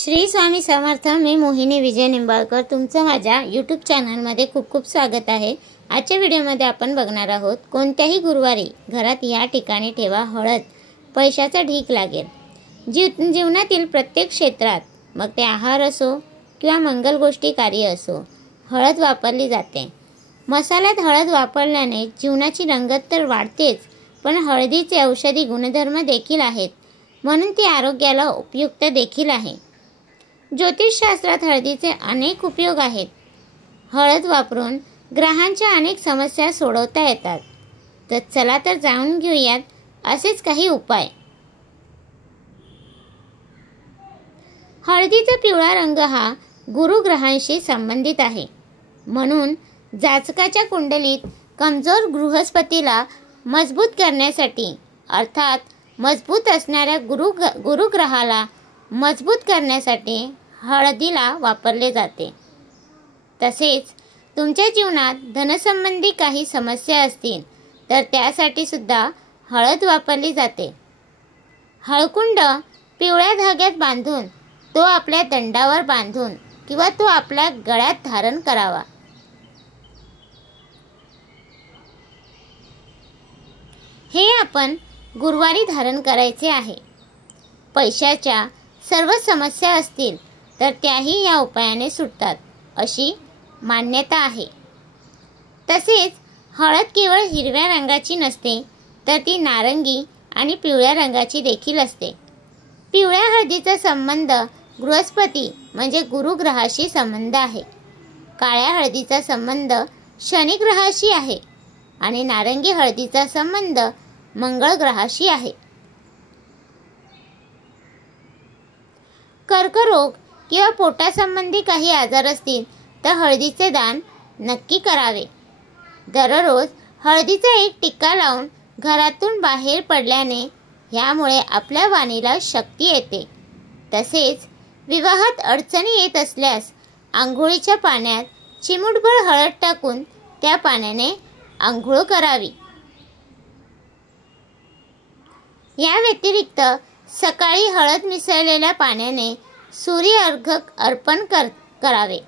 श्री स्वामी समर्थ। मी मोहिनी विजय निंबाळकर तुमचं माझ्या यूट्यूब चॅनलमध्ये खूप खूप स्वागत आहे। आजच्या व्हिडिओमध्ये आपण बघणार आहोत कोणत्याही गुरुवारी घरात या ठिकाणी ठेवा हळद, पैशाचा ढीग लागेल। जीवनातील प्रत्येक क्षेत्रात, मग ते आहार असो किंवा मंगल गोष्टी कार्य असो, हळद वापरली जाते। मसाल्यात हळद वापरल्याने जीवनाची रंगत तर वाढतेच, पण हळदीचे औषधी गुणधर्म देखील आहेत, म्हणून ती आरोग्याला उपयुक्त देखील आहे। ज्योतिषशास्त्रात हळदीचे अनेक उपयोग आहेत। हळद वापरून ग्रहांच्या अनेक समस्या सोडवता येतात। तर चला तर जाणून घेऊयात असेच काही उपाय। हळदीचा पिवळा रंग हा गुरुग्रहांशी संबंधित आहे, म्हणून जातकाच्या कुंडलीत कमजोर बृहस्पतीला मजबूत करण्यासाठी, अर्थात मजबूत असणाऱ्या गुरुग्रहाला मजबूत करण्यासाठी हळदीला वापरले जाते। तसेच तुमच्या जीवनात धनसंबंधी काही समस्या असतील तर त्यासाठी सुद्धा हळद वापरली जाते। हळकुंड पिवळ्या धाग्यात बांधून तो आपल्या दंडावर बांधून किंवा तो आपल्या गळ्यात धारण करावा। हे आपण गुरुवारी धारण करायचे आहे। पैशाच्या सर्व समस्या असतील तर त्याही या उपायाने सुटतात अशी मान्यता आहे। तसेच हळद केवळ हिरव्या रंगाची नसते, तर ती नारंगी आणि पिवळ्या रंगाची देखील असते। पिवळ्या हळदीचा संबंध बृहस्पती म्हणजे गुरुग्रहाशी संबंध आहे। काळ्या हळदीचा संबंध शनी ग्रहाशी आहे आणि नारंगी हळदीचा संबंध मंगळ ग्रहाशी आहे। कर्करोग किंवा पोटासंबंधी काही आजार असतील तर हळदीचे दान नक्की करावे। दररोज हळदीचा एक टिक्का लावून घरातून बाहेर पडल्याने यामुळे आपल्या वाणीला शक्ती येते। तसेच विवाहात अडचणी येत असल्यास आंघोळीच्या पाण्यात चिमूटभर हळद टाकून त्या पाण्याने आंघोळ करावी। या व्यतिरिक्त सकाळी हळद मिसळलेल्या पाण्याने सूर्य अर्घ्य अर्पण करावे,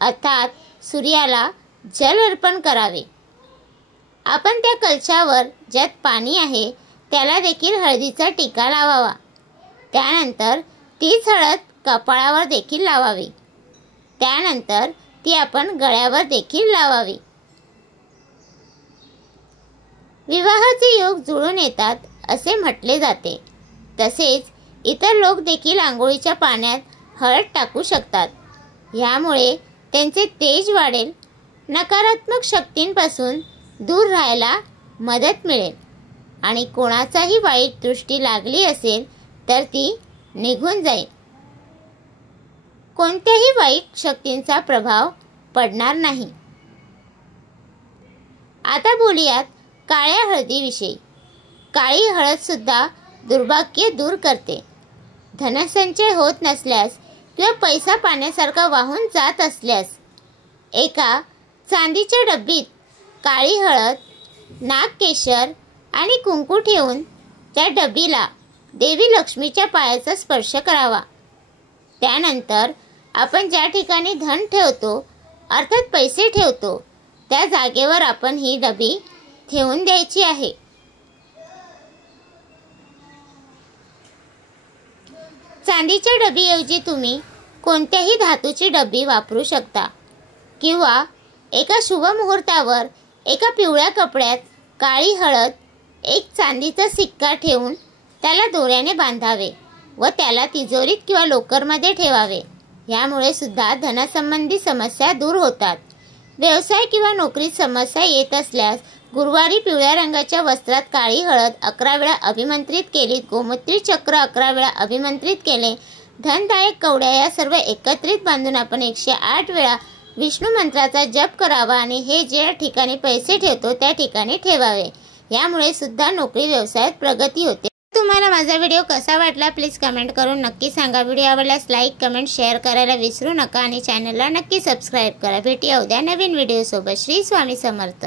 अर्थात सूर्याला जल अर्पण करावे। आपण त्या कलशावर ज्यात पाणी आहे त्याला देखील हळदीचा टिक्का लावावा। त्यानंतर तीच हळद कपाळावर देखील लावावी। त्यानंतर ती आपण गळ्यावर देखील लावावी। विवाहाचे योग जुळून येतात असे म्हटले जाते। तसेच इतर लोक देखील आंघोळीच्या पाण्यात हळद टाकू शकतात। यामुळे त्यांचे तेज वाढेल, नकारात्मक शक्तींपासून दूर राहायला मदत मिळेल आणि कोणाचाही वाईट दृष्टी लागली असेल तर ती निघून जाईल। कोणत्याही वाईट शक्तींचा प्रभाव पडणार नाही। आता बोलूयात काळ्या हळदीविषयी। काळी हळद सुद्धा दुर्भाग्य दूर करते। धनसंचय होत नसल्यास किंवा पैसा पाण्यासारखा वाहून जात असल्यास एका चांदीच्या डब्बीत काळी हळद, नागकेशर आणि कुंकू ठेवून त्या डब्बीला देवी लक्ष्मीच्या पायाचा स्पर्श करावा। त्यानंतर आपण ज्या ठिकाणी धन ठेवतो, अर्थात पैसे ठेवतो, त्या जागेवर आपण ही डबी ठेवून द्यायची आहे। चांदीच्या डबीऐवजी तुम्ही कोणत्याही धातूची डबी वापरू शकता किंवा एका शुभ मुहूर्तावर एका पिवळ्या कपड्यात काळी हळद, एक चांदीचा सिक्का ठेवून त्याला दोऱ्याने बांधावे व त्याला तिजोरीत किंवा लोकरमध्ये ठेवावे। यामुळे सुद्धा धनसंबंधी समस्या दूर होतात। व्यवसाय किंवा नोकरीत समस्या येत असल्यास गुरुवारी पिवळ्या रंगाच्या वस्त्रात काळी हळद 11 वेळा अभिमंत्रित केली, गोमूत्री चक्र 11 वेळा अभिमंत्रित केले, धनदायक कवड्या या सर्व एकत्रित बांधून आपण 108 वेळा विष्णू मंत्राचा जप करावा आणि हे ज्या ठिकाणी पैसे ठेवतो त्या ठिकाणी ठेवावे। यामुळे सुद्धा नोकरी व्यवसायात प्रगती होते। तुम्हाला माझा व्हिडिओ कसा वाटला प्लीज कमेंट करून नक्की सांगा। व्हिडिओ आवडल्यास लाईक, कमेंट, शेअर करायला विसरू नका आणि चॅनलला नक्की सबस्क्राईब करा। भेटूया उद्या नवीन व्हिडिओ सोबत। श्री स्वामी समर्थ।